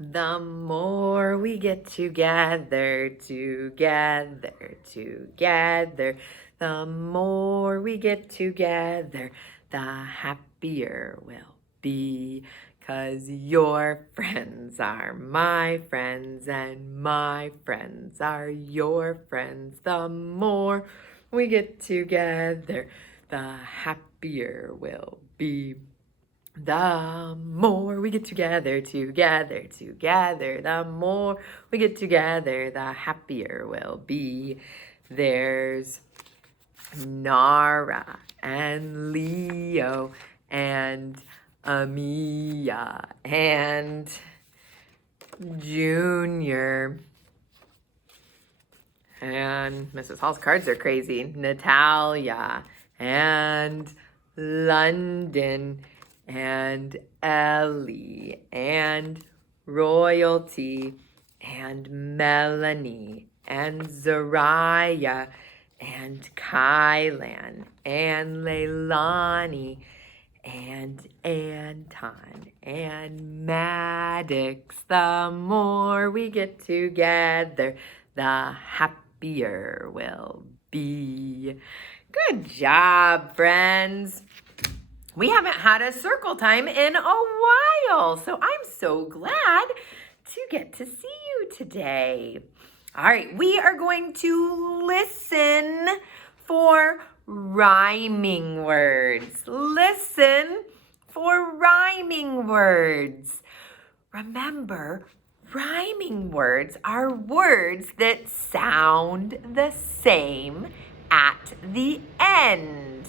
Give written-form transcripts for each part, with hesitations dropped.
The more we get together, the more we get together, the happier we'll be. 'Cause your friends are my friends and my friends are your friends. The more we get together, the happier we'll be. The more we get together, the more we get together, the happier we'll be. There's Nara and Leo and Amia and Junior. And Mrs. Hall's cards are crazy. Natalia and London and Ellie and Royalty and Melanie and Zariah and Kylan and Leilani and Anton and Maddox. The more we get together, the happier we'll be. Good job, friends. We haven't had a circle time in a while, so I'm so glad to get to see you today. All right, we are going to listen for rhyming words. Listen for rhyming words. Remember, rhyming words are words that sound the same at the end.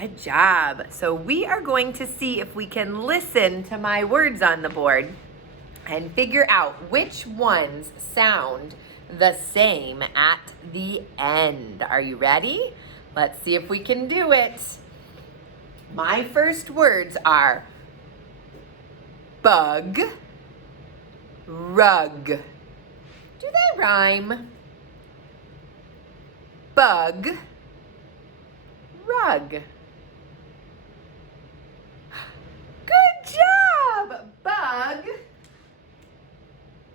Good job. So we are going to see if we can listen to my words on the board and figure out which ones sound the same at the end. Are you ready? Let's see if we can do it. My first words are bug, rug. Do they rhyme? Bug, rug. Good job! Bug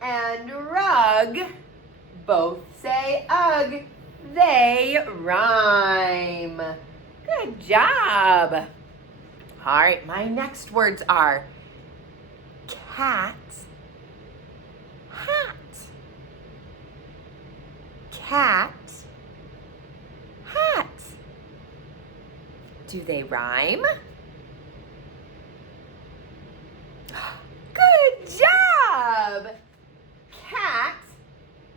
and rug both say ugh. They rhyme. Good job. All right, my next words are cat, hat. Cat, hat. Do they rhyme? Good job! Cat,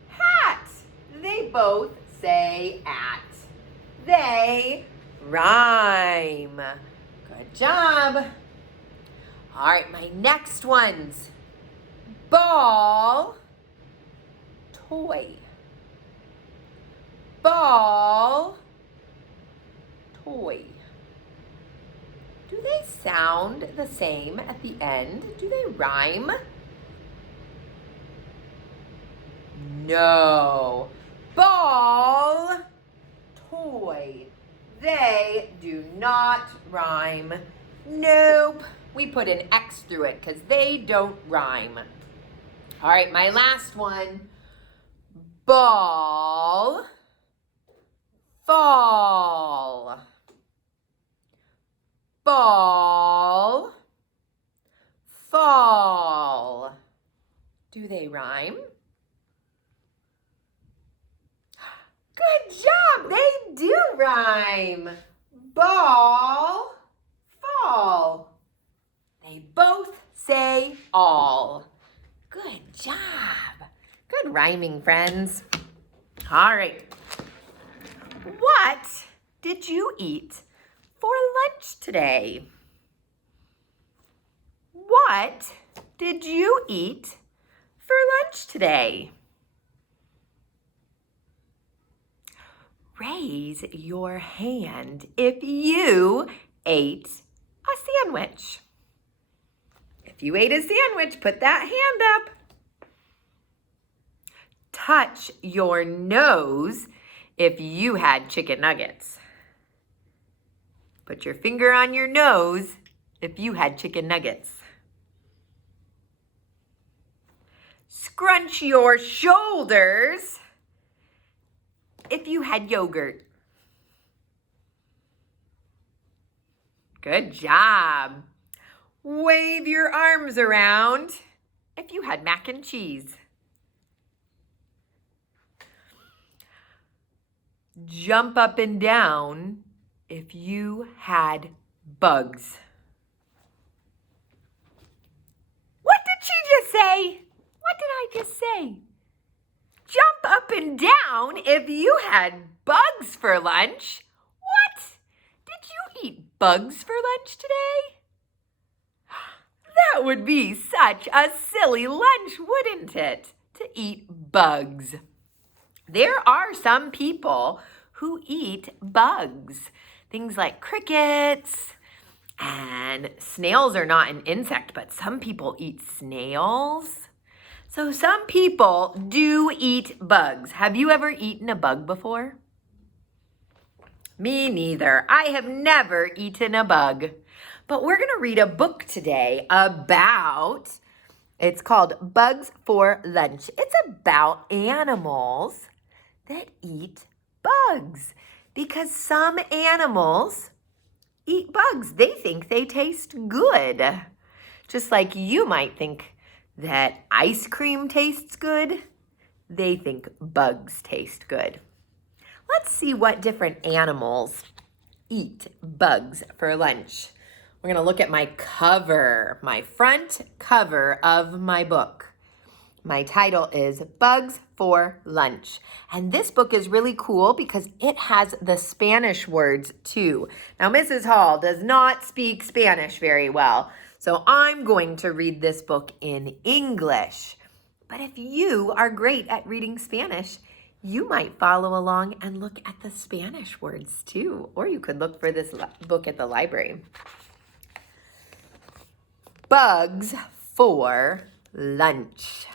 hat. They both say at. They rhyme. Good job. All right, my next ones. Ball, toy. Ball, toy. Do they sound the same at the end? Do they rhyme? No. Ball, toy. They do not rhyme. Nope. We put an X through it because they don't rhyme. All right, my last one. Ball, fall. Ball, fall. Do they rhyme? Good job, they do rhyme. Ball, fall. They both say all. Good job. Good rhyming, friends. All right. What did you eat for lunch today? What did you eat for lunch today? Raise your hand if you ate a sandwich. If you ate a sandwich, put that hand up. Touch your nose if you had chicken nuggets. Put your finger on your nose if you had chicken nuggets. Scrunch your shoulders if you had yogurt. Good job. Wave your arms around if you had mac and cheese. Jump up and down if you had bugs. What did she just say? What did I just say? Jump up and down if you had bugs for lunch. What? Did you eat bugs for lunch today? That would be such a silly lunch, wouldn't it? To eat bugs. There are some people who eat bugs. Things like crickets, and snails are not an insect, but some people eat snails. So some people do eat bugs. Have you ever eaten a bug before? Me neither. I have never eaten a bug. But we're going to read a book today it's called Bugs for Lunch. It's about animals that eat bugs because some animals eat bugs. They think they taste good. Just like you might think that ice cream tastes good, they think bugs taste good. Let's see what different animals eat bugs for lunch. We're going to look at my cover, my front cover of my book. My title is Bugs for Lunch. And this book is really cool because it has the Spanish words too. Now, Mrs. Hall does not speak Spanish very well, so I'm going to read this book in English. But if you are great at reading Spanish, you might follow along and look at the Spanish words too. Or you could look for this book at the library. Bugs for lunch.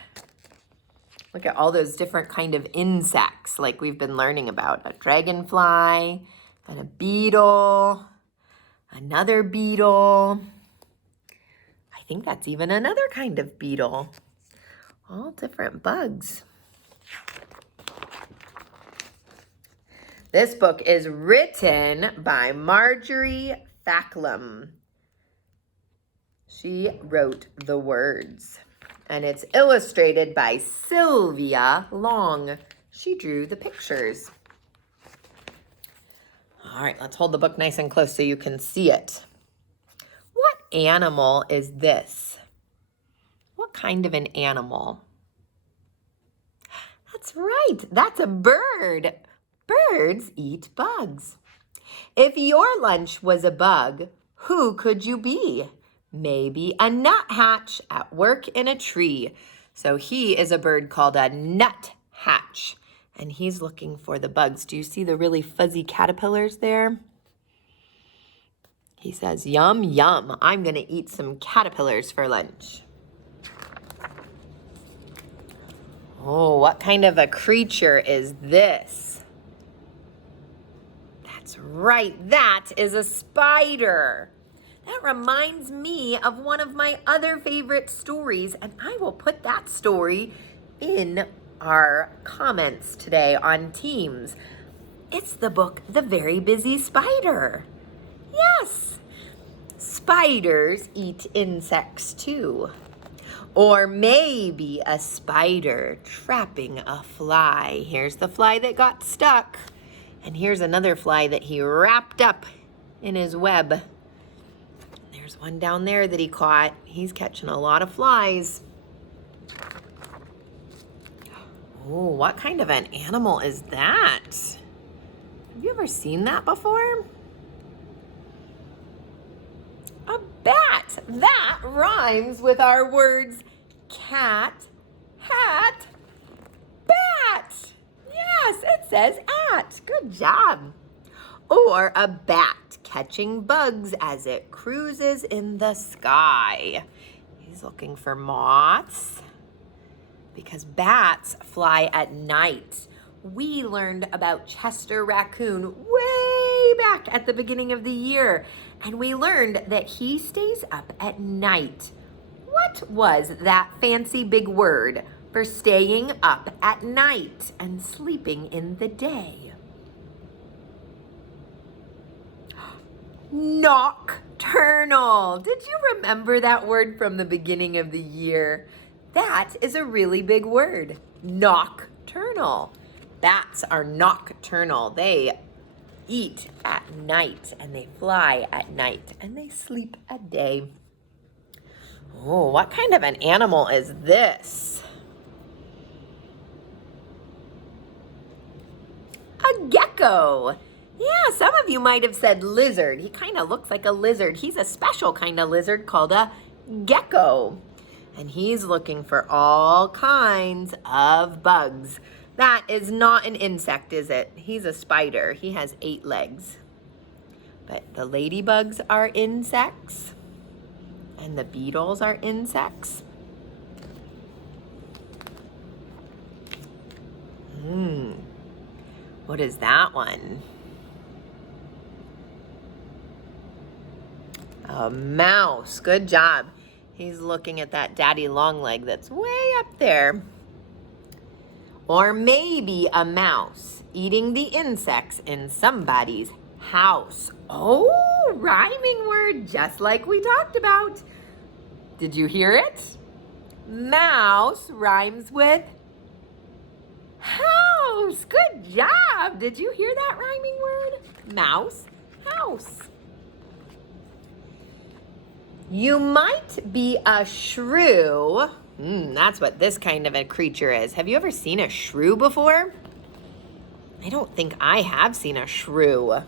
Look at all those different kind of insects like we've been learning about. A dragonfly, and a beetle, another beetle. I think that's even another kind of beetle. All different bugs. This book is written by Marjorie Facklum. She wrote the words. And it's illustrated by Sylvia Long. She drew the pictures. All right, let's hold the book nice and close so you can see it. What animal is this? What kind of an animal? That's right, that's a bird. Birds eat bugs. If your lunch was a bug, who could you be? Maybe a nuthatch at work in a tree. So he is a bird called a nuthatch, and he's looking for the bugs. Do you see the really fuzzy caterpillars there? He says, yum, yum, I'm going to eat some caterpillars for lunch. Oh, what kind of a creature is this? That's right, that is a spider. That reminds me of one of my other favorite stories, and I will put that story in our comments today on Teams. It's the book, The Very Busy Spider. Yes, spiders eat insects too. Or maybe a spider trapping a fly. Here's the fly that got stuck, and here's another fly that he wrapped up in his web. There's one down there that he caught. He's catching a lot of flies. Oh, what kind of an animal is that? Have you ever seen that before? A bat. That rhymes with our words cat, hat, bat. Yes, it says at. Good job. Or a bat catching bugs as it cruises in the sky. He's looking for moths because bats fly at night. We learned about Chester Raccoon way back at the beginning of the year, and we learned that he stays up at night. What was that fancy big word for staying up at night and sleeping in the day? Nocturnal. Did you remember that word from the beginning of the year? That is a really big word. Nocturnal. Bats are nocturnal. They eat at night and they fly at night and they sleep at day. Oh, what kind of an animal is this? A gecko. Yeah, some of you might have said lizard. He kind of looks like a lizard. He's a special kind of lizard called a gecko. And he's looking for all kinds of bugs. That is not an insect, is it? He's a spider. He has 8 legs. But the ladybugs are insects. And the beetles are insects. What is that one? A mouse. Good job. He's looking at that daddy long leg that's way up there. Or maybe a mouse eating the insects in somebody's house. Oh, rhyming word, just like we talked about. Did you hear it? Mouse rhymes with house. Good job. Did you hear that rhyming word? Mouse, house. You might be a shrew. That's what this kind of a creature is. Have you ever seen a shrew before? I don't think I have seen a shrew.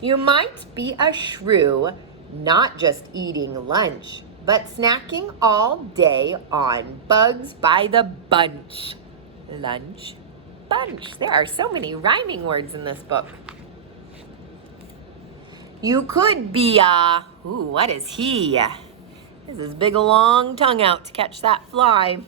You might be a shrew, not just eating lunch, but snacking all day on bugs by the bunch. Lunch, bunch. There are so many rhyming words in this book. You could be what is he? Has his big long tongue out to catch that fly.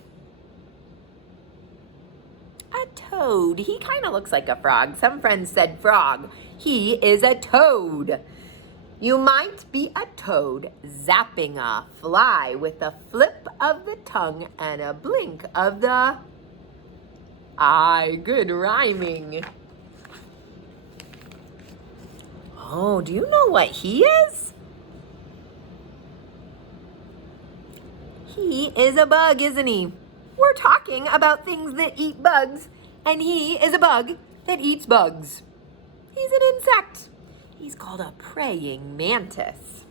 A toad. He kind of looks like a frog. Some friends said frog. He is a toad. You might be a toad zapping a fly with a flip of the tongue and a blink of the eye. Good rhyming. Oh, do you know what he is? He is a bug, isn't he? We're talking about things that eat bugs, and he is a bug that eats bugs. He's an insect. He's called a praying mantis.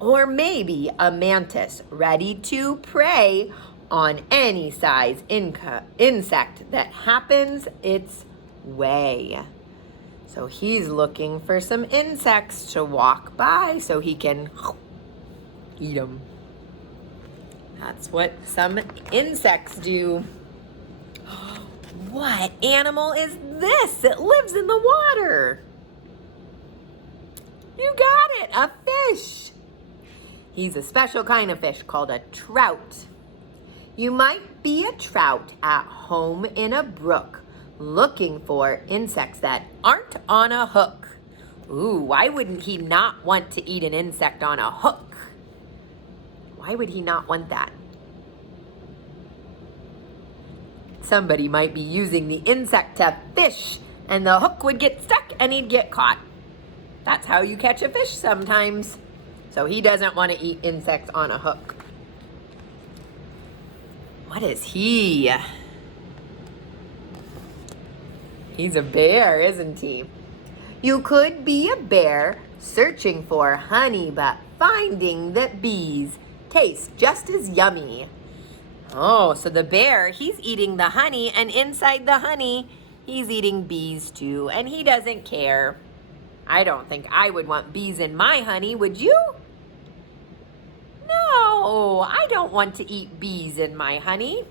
Or maybe a mantis ready to prey on any size insect that happens its way. So he's looking for some insects to walk by so he can eat them. That's what some insects do. What animal is this? It lives in the water. You got it, a fish. He's a special kind of fish called a trout. You might be a trout at home in a brook looking for insects that aren't on a hook. Ooh, why wouldn't he not want to eat an insect on a hook? Why would he not want that? Somebody might be using the insect to fish, and the hook would get stuck and he'd get caught. That's how you catch a fish sometimes. So he doesn't want to eat insects on a hook. What is he? He's a bear, isn't he? You could be a bear searching for honey, but finding that bees taste just as yummy. Oh, so the bear, he's eating the honey, and inside the honey, he's eating bees too, and he doesn't care. I don't think I would want bees in my honey, would you? No, I don't want to eat bees in my honey.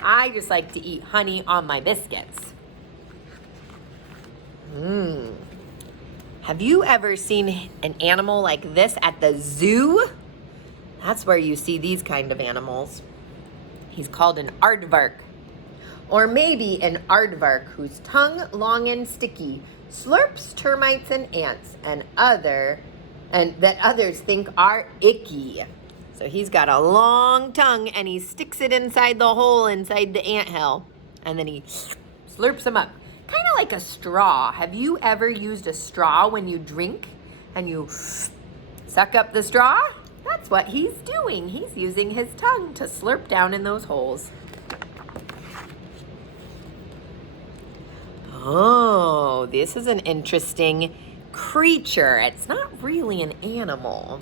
I just like to eat honey on my biscuits. Have you ever seen an animal like this at the zoo? That's where you see these kind of animals. He's called an aardvark. Or maybe an aardvark whose tongue, long and sticky, slurps termites and ants and that others think are icky. So he's got a long tongue and he sticks it inside the hole inside the anthill. And then he slurps them up. Kind of like a straw. Have you ever used a straw when you drink and you suck up the straw? That's what he's doing. He's using his tongue to slurp down in those holes. Oh, this is an interesting creature. It's not really an animal.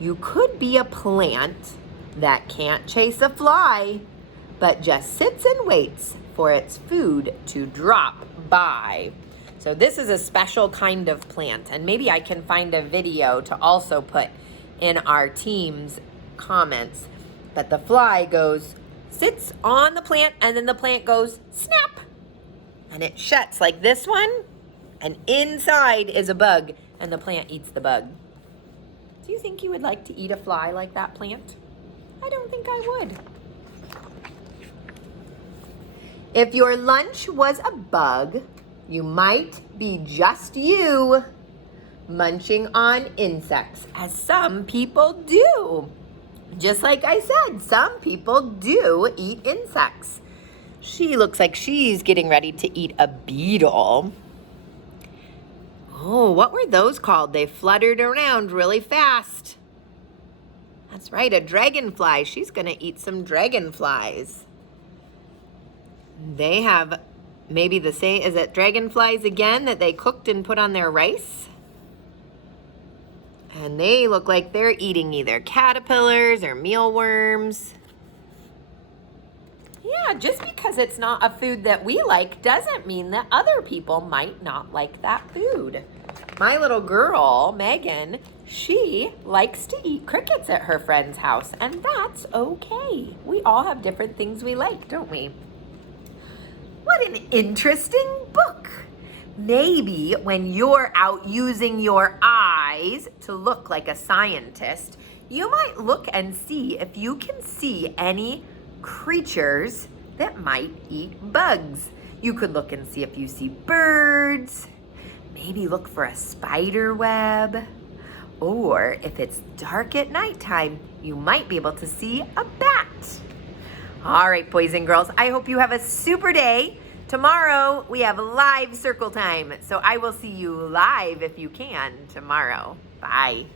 You could be a plant that can't chase a fly, but just sits and waits for its food to drop by. So this is a special kind of plant, and maybe I can find a video to also put in our team's comments. But the fly sits on the plant, and then the plant goes snap, and it shuts like this one, and inside is a bug, and the plant eats the bug. Do you think you would like to eat a fly like that plant? I don't think I would. If your lunch was a bug, you might be just you munching on insects, as some people do. Just like I said, some people do eat insects. She looks like she's getting ready to eat a beetle. Oh, what were those called? They fluttered around really fast. That's right, a dragonfly. She's going to eat some dragonflies. They have maybe the same, is it dragonflies again that they cooked and put on their rice? And they look like they're eating either caterpillars or mealworms. Yeah, just because it's not a food that we like doesn't mean that other people might not like that food. My little girl, Megan, she likes to eat crickets at her friend's house, and that's okay. We all have different things we like, don't we? What an interesting book. Maybe when you're out using your eyes to look like a scientist, you might look and see if you can see any creatures that might eat bugs. You could look and see if you see birds, maybe look for a spider web, or if it's dark at nighttime, you might be able to see a bat. All right, boys and girls, I hope you have a super day. Tomorrow, we have live circle time, so I will see you live if you can tomorrow. Bye.